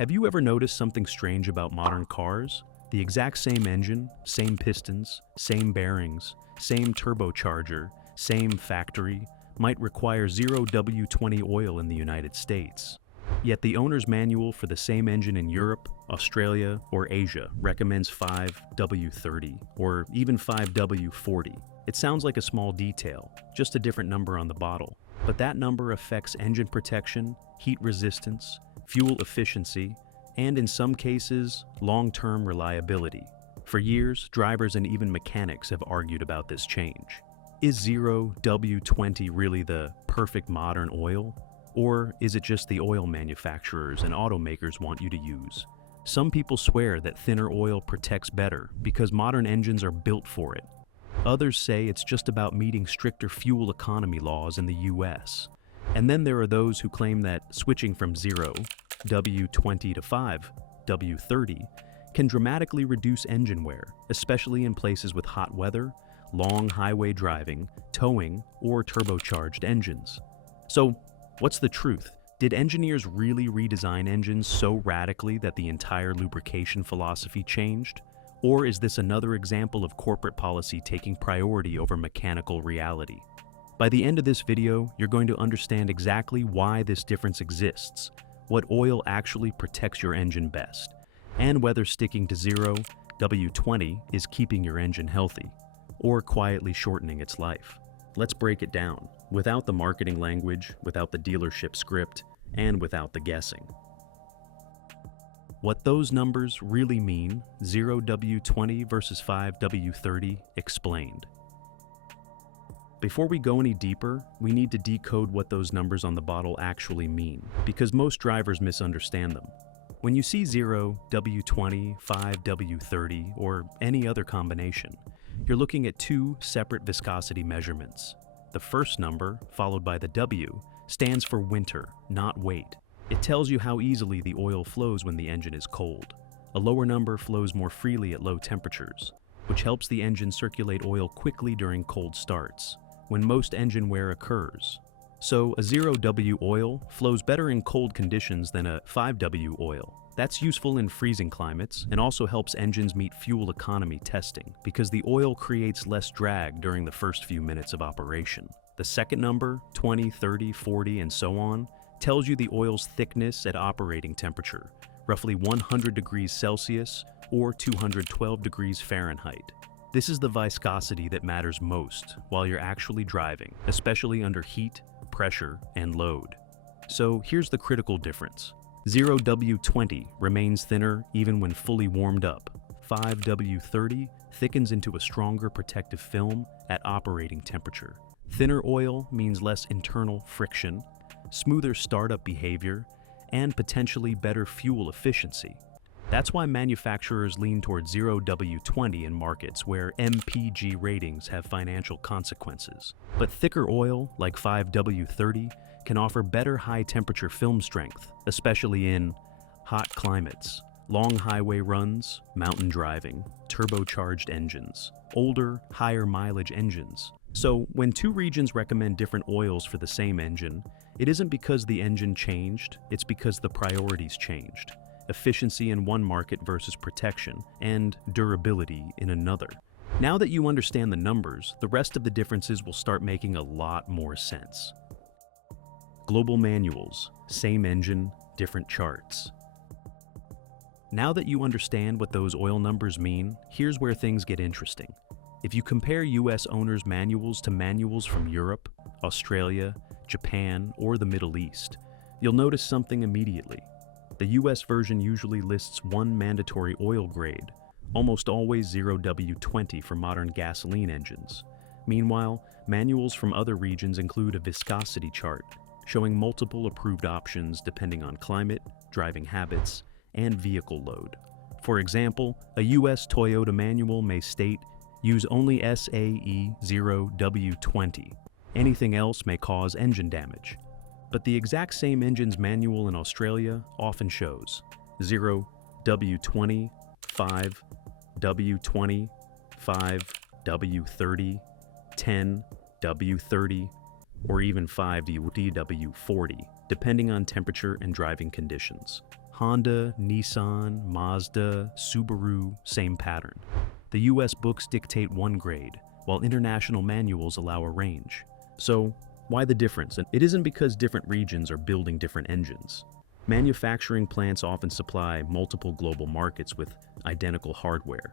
Have you ever noticed something strange about modern cars? The exact same engine, same pistons, same bearings, same turbocharger, same factory, might require 0W-20 oil in the United States. Yet the owner's manual for the same engine in Europe, Australia, or Asia recommends 5W-30 or even 5W-40. It sounds like a small detail, just a different number on the bottle. But that number affects engine protection, heat resistance, fuel efficiency, and in some cases, long-term reliability. For years, drivers and even mechanics have argued about this change. Is 0W-20 really the perfect modern oil? Or is it just the oil manufacturers and automakers want you to use? Some people swear that thinner oil protects better because modern engines are built for it. Others say it's just about meeting stricter fuel economy laws in the US. And then there are those who claim that switching from 0W-20 to 5W-30 can dramatically reduce engine wear, especially in places with hot weather, long highway driving, towing, or turbocharged engines. So, what's the truth? Did engineers really redesign engines so radically that the entire lubrication philosophy changed? Or is this another example of corporate policy taking priority over mechanical reality? By the end of this video, you're going to understand exactly why this difference exists, what oil actually protects your engine best, and whether sticking to 0W-20 is keeping your engine healthy, or quietly shortening its life. Let's break it down, without the marketing language, without the dealership script, and without the guessing. What those numbers really mean, 0W-20 versus 5W-30, explained. Before we go any deeper, we need to decode what those numbers on the bottle actually mean, because most drivers misunderstand them. When you see 0W-20, 5W-30, or any other combination, you're looking at two separate viscosity measurements. The first number, followed by the W, stands for winter, not weight. It tells you how easily the oil flows when the engine is cold. A lower number flows more freely at low temperatures, which helps the engine circulate oil quickly during cold starts, when most engine wear occurs. So a 0W oil flows better in cold conditions than a 5W oil. That's useful in freezing climates and also helps engines meet fuel economy testing because the oil creates less drag during the first few minutes of operation. The second number, 20, 30, 40, and so on, tells you the oil's thickness at operating temperature, roughly 100 degrees Celsius or 212 degrees Fahrenheit. This is the viscosity that matters most while you're actually driving, especially under heat, pressure, and load. So here's the critical difference. 0W-20 remains thinner even when fully warmed up. 5W-30 thickens into a stronger protective film at operating temperature. Thinner oil means less internal friction, smoother startup behavior, and potentially better fuel efficiency. That's why manufacturers lean toward 0W-20 in markets where MPG ratings have financial consequences. But thicker oil, like 5W-30, can offer better high-temperature film strength, especially in hot climates, long highway runs, mountain driving, turbocharged engines, older, higher-mileage engines. So, when two regions recommend different oils for the same engine, it isn't because the engine changed, it's because the priorities changed. Efficiency in one market versus protection, and durability in another. Now that you understand the numbers, the rest of the differences will start making a lot more sense. Global manuals, same engine, different charts. Now that you understand what those oil numbers mean, here's where things get interesting. If you compare US owners' manuals to manuals from Europe, Australia, Japan, or the Middle East, you'll notice something immediately. The US version usually lists one mandatory oil grade, almost always 0W-20 for modern gasoline engines. Meanwhile, manuals from other regions include a viscosity chart, showing multiple approved options depending on climate, driving habits, and vehicle load. For example, a US Toyota manual may state, use only ACEA 0W-20. Anything else may cause engine damage. But the exact same engine's manual in Australia often shows 0W-20, 5W-20, 5W-30, 10W-30, or even 5W-40, depending on temperature and driving conditions. Honda, Nissan, Mazda, Subaru, same pattern. The US books dictate one grade, while international manuals allow a range. So, why the difference? And it isn't because different regions are building different engines. Manufacturing plants often supply multiple global markets with identical hardware.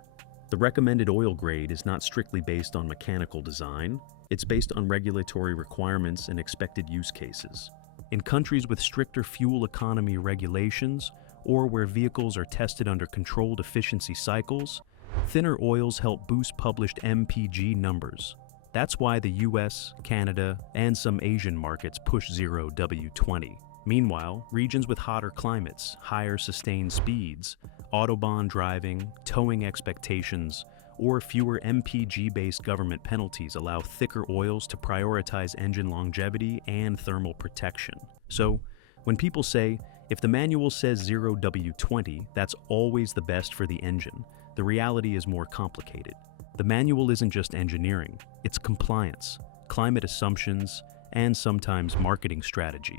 The recommended oil grade is not strictly based on mechanical design, it's based on regulatory requirements and expected use cases. In countries with stricter fuel economy regulations, or where vehicles are tested under controlled efficiency cycles, thinner oils help boost published MPG numbers. That's why the US, Canada, and some Asian markets push 0W-20. Meanwhile, regions with hotter climates, higher sustained speeds, autobahn driving, towing expectations, or fewer MPG-based government penalties allow thicker oils to prioritize engine longevity and thermal protection. So, when people say, if the manual says 0W-20, that's always the best for the engine, the reality is more complicated. The manual isn't just engineering, it's compliance, climate assumptions, and sometimes marketing strategy.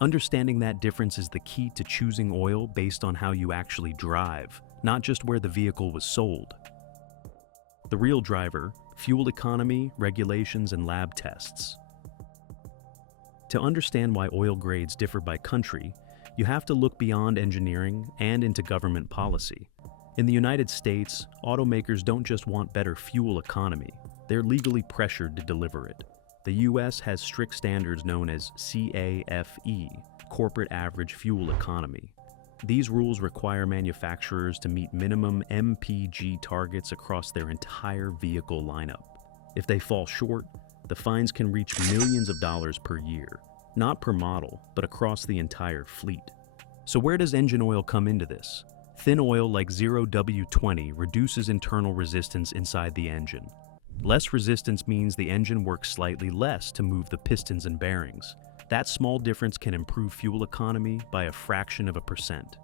Understanding that difference is the key to choosing oil based on how you actually drive, not just where the vehicle was sold. The real driver, fuel economy, regulations, and lab tests. To understand why oil grades differ by country, you have to look beyond engineering and into government policy. In the United States, automakers don't just want better fuel economy, they're legally pressured to deliver it. The US has strict standards known as CAFE, Corporate Average Fuel Economy. These rules require manufacturers to meet minimum MPG targets across their entire vehicle lineup. If they fall short, the fines can reach millions of dollars per year, not per model, but across the entire fleet. So where does engine oil come into this? Thin oil like 0W-20 reduces internal resistance inside the engine. Less resistance means the engine works slightly less to move the pistons and bearings. That small difference can improve fuel economy by a fraction of a percent.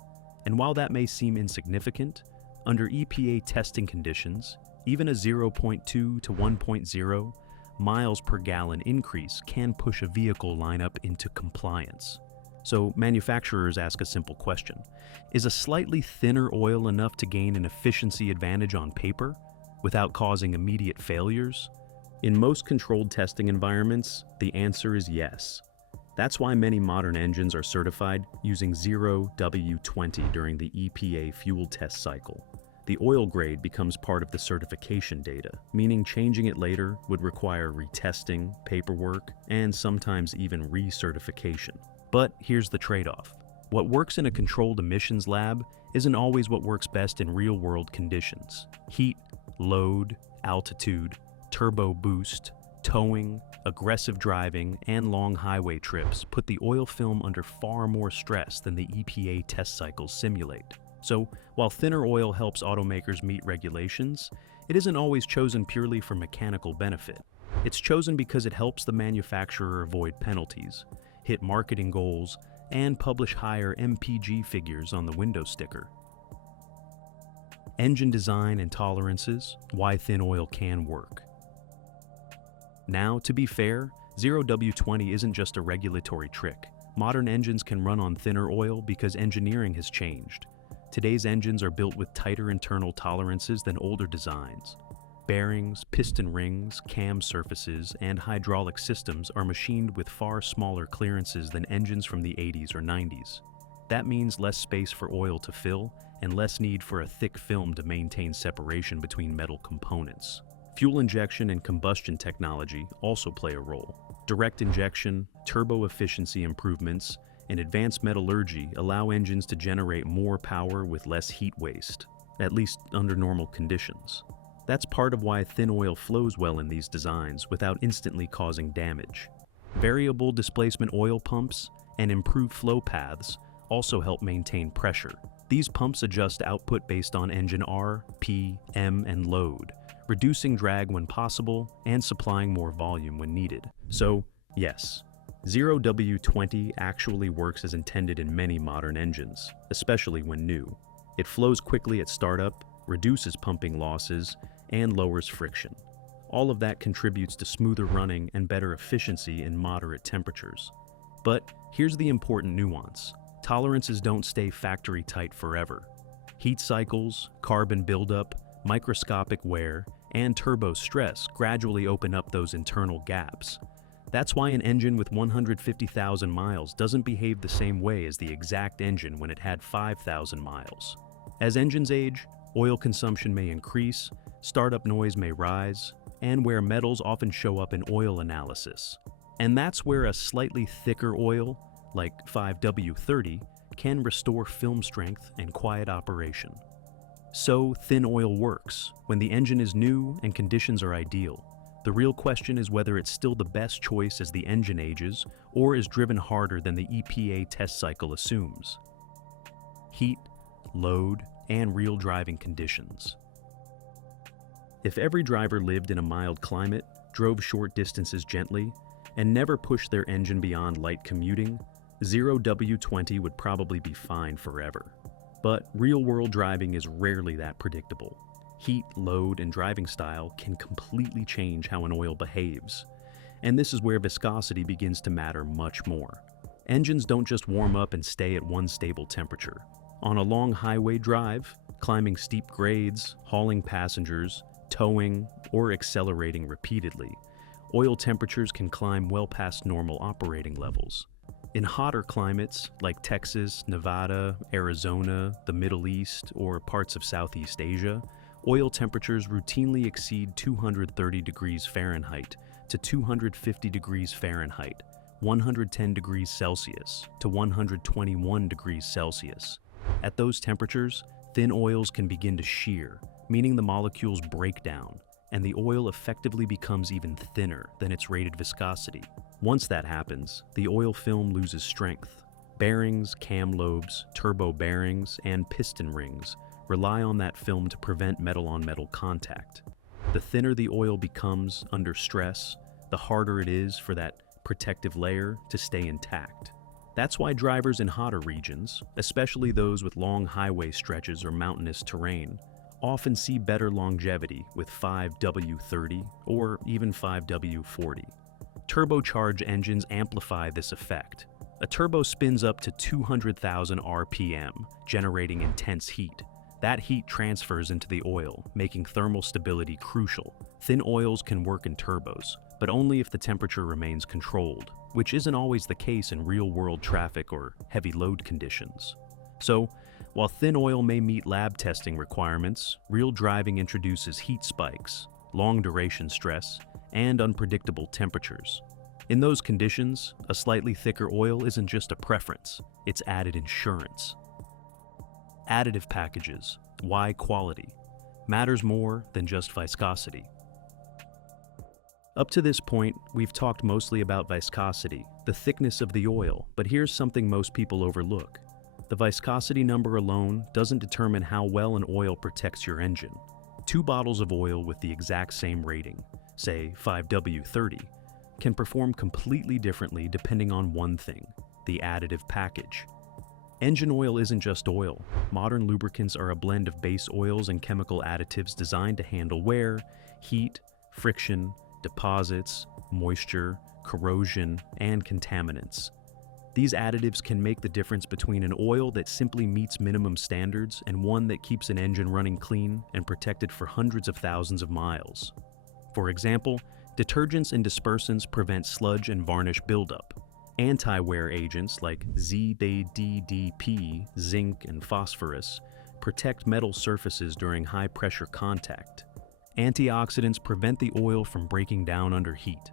And while that may seem insignificant, under EPA testing conditions, even a 0.2 to 1.0 miles per gallon increase can push a vehicle lineup into compliance. So manufacturers ask a simple question: is a slightly thinner oil enough to gain an efficiency advantage on paper without causing immediate failures? In most controlled testing environments, the answer is yes. That's why many modern engines are certified using 0W-20 during the EPA fuel test cycle. The oil grade becomes part of the certification data, meaning changing it later would require retesting, paperwork, and sometimes even recertification. But here's the trade-off. What works in a controlled emissions lab isn't always what works best in real-world conditions. Heat, load, altitude, turbo boost, towing, aggressive driving, and long highway trips put the oil film under far more stress than the EPA test cycles simulate. So, while thinner oil helps automakers meet regulations, it isn't always chosen purely for mechanical benefit. It's chosen because it helps the manufacturer avoid penalties, hit marketing goals, and publish higher MPG figures on the window sticker. Engine design and tolerances, why thin oil can work. Now, to be fair, 0W-20 isn't just a regulatory trick. Modern engines can run on thinner oil because engineering has changed. Today's engines are built with tighter internal tolerances than older designs. Bearings, piston rings, cam surfaces, and hydraulic systems are machined with far smaller clearances than engines from the 80s or 90s. That means less space for oil to fill and less need for a thick film to maintain separation between metal components. Fuel injection and combustion technology also play a role. Direct injection, turbo efficiency improvements, and advanced metallurgy allow engines to generate more power with less heat waste, at least under normal conditions. That's part of why thin oil flows well in these designs without instantly causing damage. Variable displacement oil pumps and improved flow paths also help maintain pressure. These pumps adjust output based on engine R, P, M, and load, reducing drag when possible and supplying more volume when needed. So, yes, 0W-20 actually works as intended in many modern engines, especially when new. It flows quickly at startup, reduces pumping losses, and lowers friction. All of that contributes to smoother running and better efficiency in moderate temperatures. But here's the important nuance. Tolerances don't stay factory tight forever. Heat cycles, carbon buildup, microscopic wear, and turbo stress gradually open up those internal gaps. That's why an engine with 150,000 miles doesn't behave the same way as the exact engine when it had 5,000 miles. As engines age, oil consumption may increase, startup noise may rise, and wear metals often show up in oil analysis. And that's where a slightly thicker oil, like 0W-20, can restore film strength and quiet operation. So thin oil works when the engine is new and conditions are ideal. The real question is whether it's still the best choice as the engine ages or is driven harder than the EPA test cycle assumes. Heat, load, and real driving conditions. If every driver lived in a mild climate, drove short distances gently, and never pushed their engine beyond light commuting, 0W-20 would probably be fine forever. But real-world driving is rarely that predictable. Heat, load, and driving style can completely change how an oil behaves. And this is where viscosity begins to matter much more. Engines don't just warm up and stay at one stable temperature. On a long highway drive, climbing steep grades, hauling passengers, towing, or accelerating repeatedly, oil temperatures can climb well past normal operating levels. In hotter climates like Texas, Nevada, Arizona, the Middle East, or parts of Southeast Asia, oil temperatures routinely exceed 230 degrees Fahrenheit to 250 degrees Fahrenheit, 110 degrees Celsius to 121 degrees Celsius. At those temperatures, thin oils can begin to shear, meaning the molecules break down, and the oil effectively becomes even thinner than its rated viscosity. Once that happens, the oil film loses strength. Bearings, cam lobes, turbo bearings, and piston rings rely on that film to prevent metal-on-metal contact. The thinner the oil becomes under stress, the harder it is for that protective layer to stay intact. That's why drivers in hotter regions, especially those with long highway stretches or mountainous terrain, often see better longevity with 0W-30 or even 0W-40. Turbocharged engines amplify this effect. A turbo spins up to 200,000 RPM, generating intense heat. That heat transfers into the oil, making thermal stability crucial. Thin oils can work in turbos, but only if the temperature remains controlled, which isn't always the case in real-world traffic or heavy load conditions. So, while thin oil may meet lab testing requirements, real driving introduces heat spikes, long-duration stress, and unpredictable temperatures. In those conditions, a slightly thicker oil isn't just a preference, it's added insurance. Additive packages, why quality, matters more than just viscosity. Up to this point, we've talked mostly about viscosity, the thickness of the oil, but here's something most people overlook. The viscosity number alone doesn't determine how well an oil protects your engine. 2 bottles of oil with the exact same rating, say 0W-30, can perform completely differently depending on one thing: the additive package. Engine oil isn't just oil. Modern lubricants are a blend of base oils and chemical additives designed to handle wear, heat, friction, deposits, moisture, corrosion, and contaminants. These additives can make the difference between an oil that simply meets minimum standards and one that keeps an engine running clean and protected for hundreds of thousands of miles. For example, detergents and dispersants prevent sludge and varnish buildup. Anti-wear agents like ZDDP, zinc, and phosphorus protect metal surfaces during high-pressure contact. Antioxidants prevent the oil from breaking down under heat.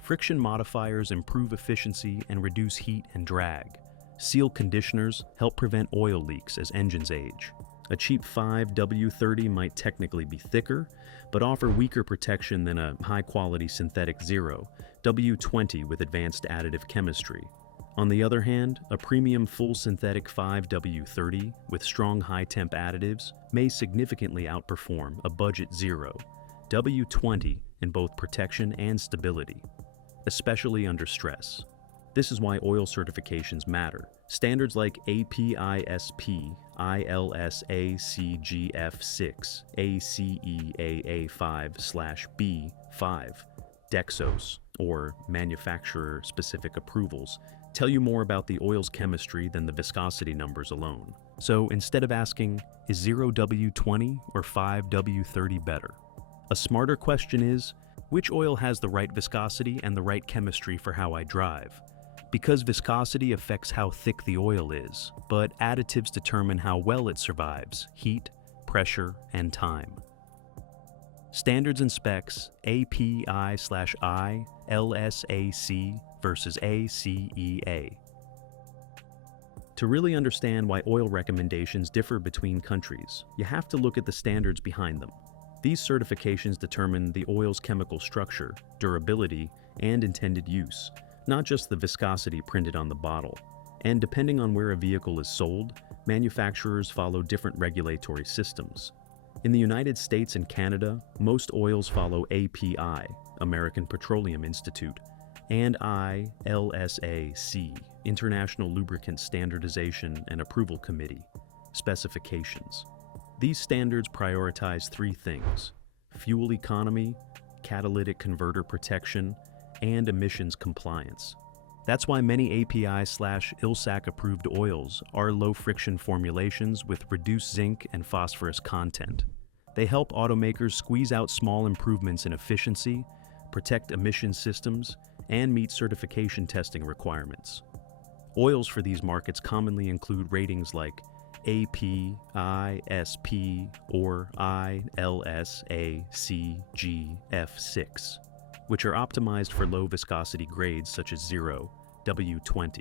Friction modifiers improve efficiency and reduce heat and drag. Seal conditioners help prevent oil leaks as engines age. A cheap 0W-30 might technically be thicker, but offer weaker protection than a high-quality synthetic 0W-20 with advanced additive chemistry. On the other hand, a premium full synthetic 0W-30 with strong high-temp additives may significantly outperform a budget 0W-20 in both protection and stability, especially under stress. This is why oil certifications matter. Standards like APISP, ILS-ACGF6, ACEAA5/B5, DEXOS, or manufacturer-specific approvals, tell you more about the oil's chemistry than the viscosity numbers alone. So instead of asking, is 0W-20 or 5W-30 better? A smarter question is, which oil has the right viscosity and the right chemistry for how I drive? Because viscosity affects how thick the oil is, but additives determine how well it survives heat, pressure, and time. Standards and specs: API/I, LSAC versus ACEA. To really understand why oil recommendations differ between countries, you have to look at the standards behind them. These certifications determine the oil's chemical structure, durability, and intended use, not just the viscosity printed on the bottle. And depending on where a vehicle is sold, manufacturers follow different regulatory systems. In the United States and Canada, most oils follow API, American Petroleum Institute, and ILSAC, International Lubricant Standardization and Approval Committee, specifications. These standards prioritize three things: fuel economy, catalytic converter protection, and emissions compliance. That's why many API/ILSAC approved oils are low-friction formulations with reduced zinc and phosphorus content. They help automakers squeeze out small improvements in efficiency, protect emission systems, and meet certification testing requirements. Oils for these markets commonly include ratings like AP, ISP, or ILSACGF6, which are optimized for low viscosity grades such as 0W-20.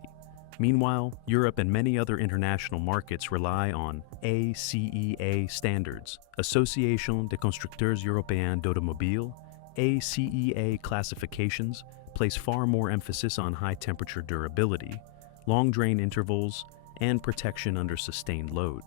Meanwhile, Europe and many other international markets rely on ACEA standards, Association des Constructeurs Européens d'Automobile. ACEA classifications place far more emphasis on high-temperature durability, long drain intervals, and protection under sustained load.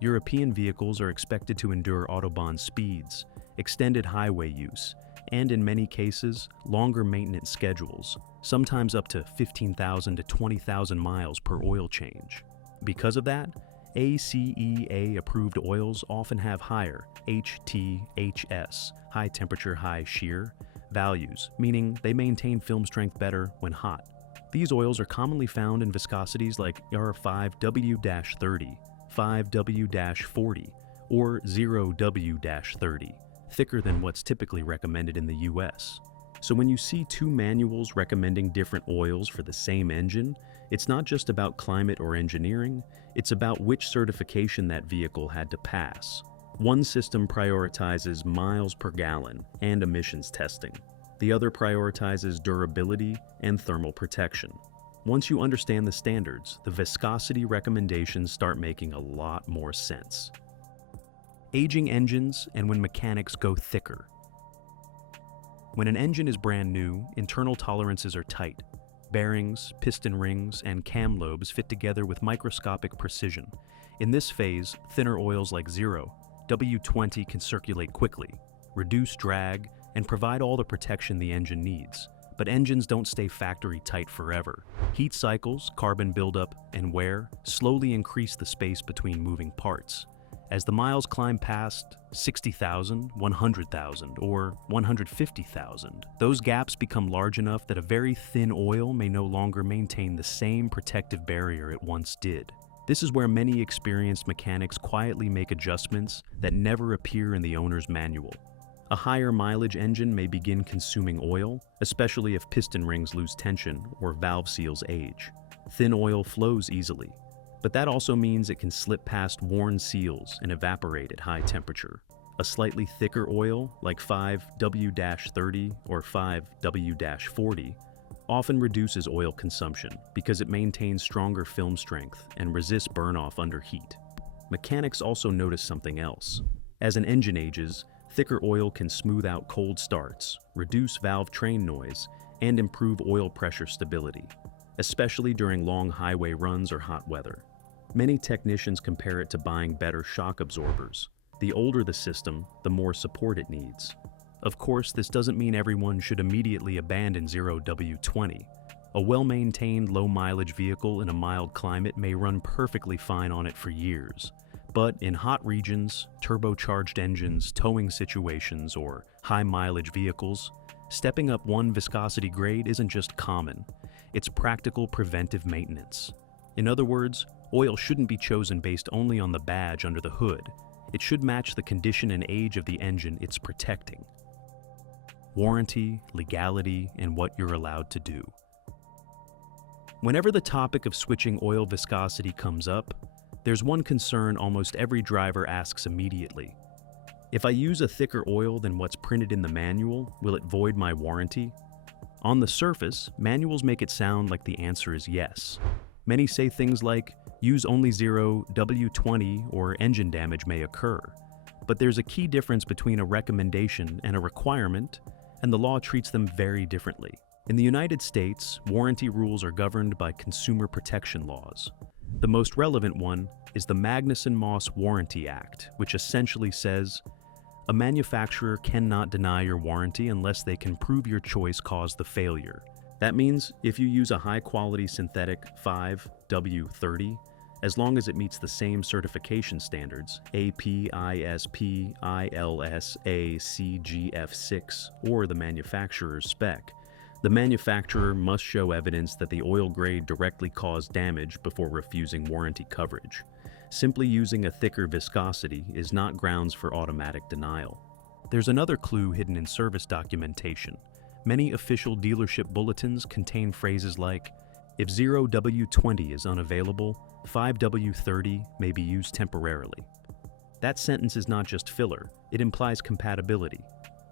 European vehicles are expected to endure Autobahn speeds, extended highway use, and in many cases, longer maintenance schedules, sometimes up to 15,000 to 20,000 miles per oil change. Because of that, ACEA-approved oils often have higher HTHS, high temperature, high shear, values, meaning they maintain film strength better when hot. These oils are commonly found in viscosities like R5W-30, 5W-40, or 0W-30, thicker than what's typically recommended in the US. So when you see two manuals recommending different oils for the same engine, it's not just about climate or engineering, it's about which certification that vehicle had to pass. One system prioritizes miles per gallon and emissions testing. The other prioritizes durability and thermal protection. Once you understand the standards, the viscosity recommendations start making a lot more sense. Aging engines and when mechanics go thicker. When an engine is brand new, internal tolerances are tight. Bearings, piston rings, and cam lobes fit together with microscopic precision. In this phase, thinner oils like 0W-20 can circulate quickly, reduce drag, and provide all the protection the engine needs. But engines don't stay factory tight forever. Heat cycles, carbon buildup, and wear slowly increase the space between moving parts. As the miles climb past 60,000, 100,000, or 150,000, those gaps become large enough that a very thin oil may no longer maintain the same protective barrier it once did. This is where many experienced mechanics quietly make adjustments that never appear in the owner's manual. A higher mileage engine may begin consuming oil, especially if piston rings lose tension or valve seals age. Thin oil flows easily, but that also means it can slip past worn seals and evaporate at high temperature. A slightly thicker oil, like 5W-30 or 5W-40, often reduces oil consumption because it maintains stronger film strength and resists burn-off under heat. Mechanics also notice something else. As an engine ages, thicker oil can smooth out cold starts, reduce valve train noise, and improve oil pressure stability, especially during long highway runs or hot weather. Many technicians compare it to buying better shock absorbers. The older the system, the more support it needs. Of course, this doesn't mean everyone should immediately abandon 0W-20. A well-maintained, low-mileage vehicle in a mild climate may run perfectly fine on it for years. But in hot regions, turbocharged engines, towing situations, or high-mileage vehicles, stepping up one viscosity grade isn't just common. it's practical preventive maintenance. In other words, oil shouldn't be chosen based only on the badge under the hood. It should match the condition and age of the engine it's protecting. Warranty, legality, and what you're allowed to do. Whenever the topic of switching oil viscosity comes up, there's one concern almost every driver asks immediately. If I use a thicker oil than what's printed in the manual, will it void my warranty? On the surface, manuals make it sound like the answer is yes. Many say things like, use only 0W-20 or engine damage may occur. But there's a key difference between a recommendation and a requirement, and the law treats them very differently. In the United States, warranty rules are governed by consumer protection laws. The most relevant one is the Magnuson-Moss Warranty Act, which essentially says, a manufacturer cannot deny your warranty unless they can prove your choice caused the failure. That means if you use a high-quality synthetic 0W-20, as long as it meets the same certification standards, AP, ISP, ILS, ACGF6, or the manufacturer's spec, the manufacturer must show evidence that the oil grade directly caused damage before refusing warranty coverage. Simply using a thicker viscosity is not grounds for automatic denial. There's another clue hidden in service documentation. Many official dealership bulletins contain phrases like, if 0W-20 is unavailable, 5W-30 may be used temporarily. That sentence is not just filler, it implies compatibility.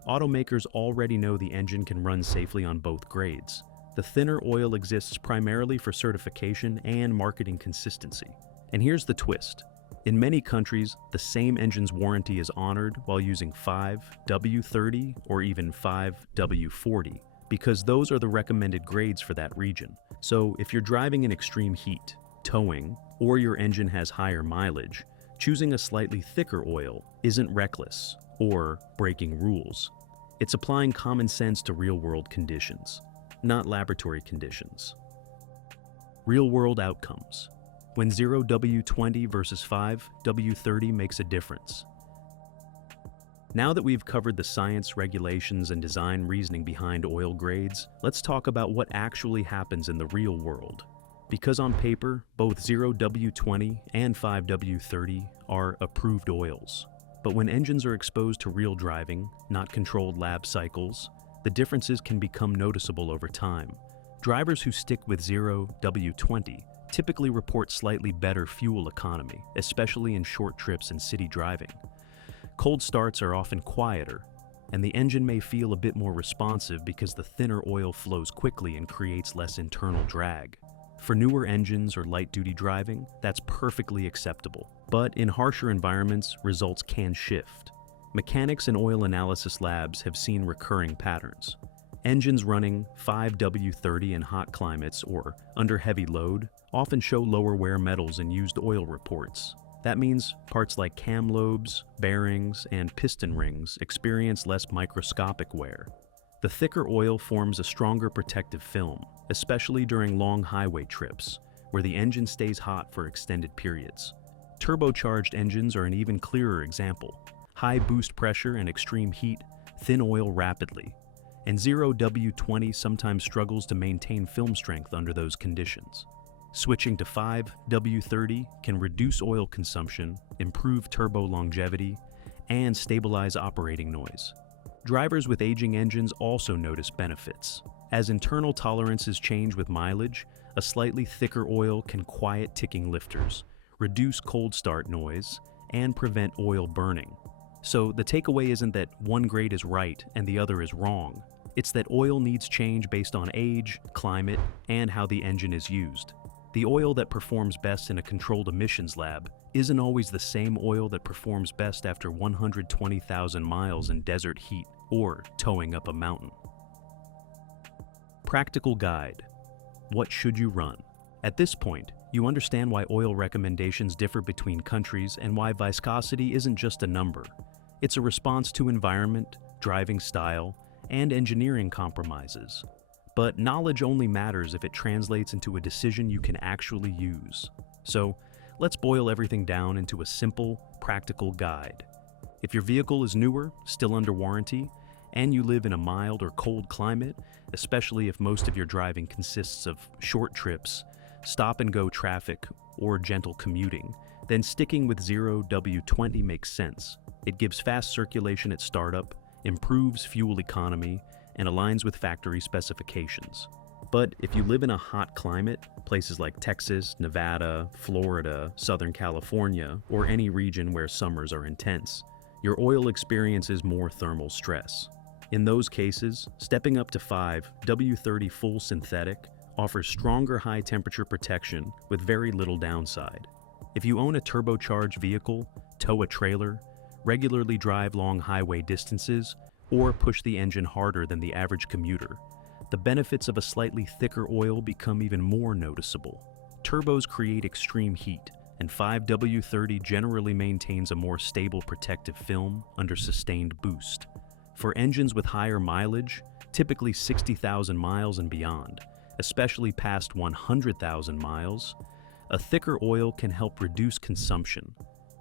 Automakers already know the engine can run safely on both grades. The thinner oil exists primarily for certification and marketing consistency. And here's the twist. In many countries, the same engine's warranty is honored while using 5W-30 or even 5W-40, because those are the recommended grades for that region. So if you're driving in extreme heat, towing, or your engine has higher mileage, choosing a slightly thicker oil isn't reckless or breaking rules. It's applying common sense to real-world conditions, not laboratory conditions. Real-world outcomes. When 0W-20 versus 5W-30 makes a difference. Now that we've covered the science, regulations, and design reasoning behind oil grades, let's talk about what actually happens in the real world. Because on paper, both 0W-20 and 5W-30 are approved oils. But when engines are exposed to real driving, not controlled lab cycles, the differences can become noticeable over time. Drivers who stick with 0W-20 typically report slightly better fuel economy, especially in short trips and city driving. Cold starts are often quieter, and the engine may feel a bit more responsive because the thinner oil flows quickly and creates less internal drag. For newer engines or light-duty driving, that's perfectly acceptable. But in harsher environments, results can shift. Mechanics and oil analysis labs have seen recurring patterns. Engines running 5W-30 in hot climates or under heavy load often show lower wear metals in used oil reports. That means parts like cam lobes, bearings, and piston rings experience less microscopic wear. The thicker oil forms a stronger protective film, especially during long highway trips, where the engine stays hot for extended periods. Turbocharged engines are an even clearer example. High boost pressure and extreme heat thin oil rapidly, and 0W-20 sometimes struggles to maintain film strength under those conditions. Switching to 5W-30 can reduce oil consumption, improve turbo longevity, and stabilize operating noise. Drivers with aging engines also notice benefits. As internal tolerances change with mileage, a slightly thicker oil can quiet ticking lifters, reduce cold start noise, and prevent oil burning. So the takeaway isn't that one grade is right and the other is wrong. It's that oil needs change based on age, climate, and how the engine is used. The oil that performs best in a controlled emissions lab isn't always the same oil that performs best after 120,000 miles in desert heat or towing up a mountain. Practical guide. What should you run? At this point, you understand why oil recommendations differ between countries and why viscosity isn't just a number. It's a response to environment, driving style, and engineering compromises. But knowledge only matters if it translates into a decision you can actually use. So, let's boil everything down into a simple, practical guide. If your vehicle is newer, still under warranty, and you live in a mild or cold climate, especially if most of your driving consists of short trips, stop-and-go traffic, or gentle commuting, then sticking with 0W-20 makes sense. It gives fast circulation at startup, improves fuel economy, and aligns with factory specifications. But if you live in a hot climate, places like Texas, Nevada, Florida, Southern California, or any region where summers are intense, your oil experiences more thermal stress. In those cases, stepping up to 5W-30 full synthetic offers stronger high-temperature protection with very little downside. If you own a turbocharged vehicle, tow a trailer, regularly drive long highway distances, or push the engine harder than the average commuter, the benefits of a slightly thicker oil become even more noticeable. Turbos create extreme heat, and 5W-30 generally maintains a more stable protective film under sustained boost. For engines with higher mileage, typically 60,000 miles and beyond, especially past 100,000 miles, a thicker oil can help reduce consumption,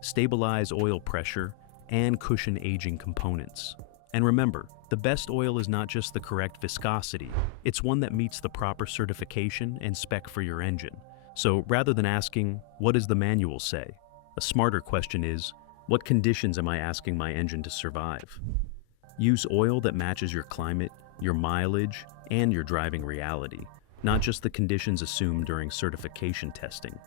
stabilize oil pressure, and cushion aging components. And remember, the best oil is not just the correct viscosity, it's one that meets the proper certification and spec for your engine. So rather than asking, what does the manual say? A smarter question is, what conditions am I asking my engine to survive? Use oil that matches your climate, your mileage, and your driving reality, not just the conditions assumed during certification testing.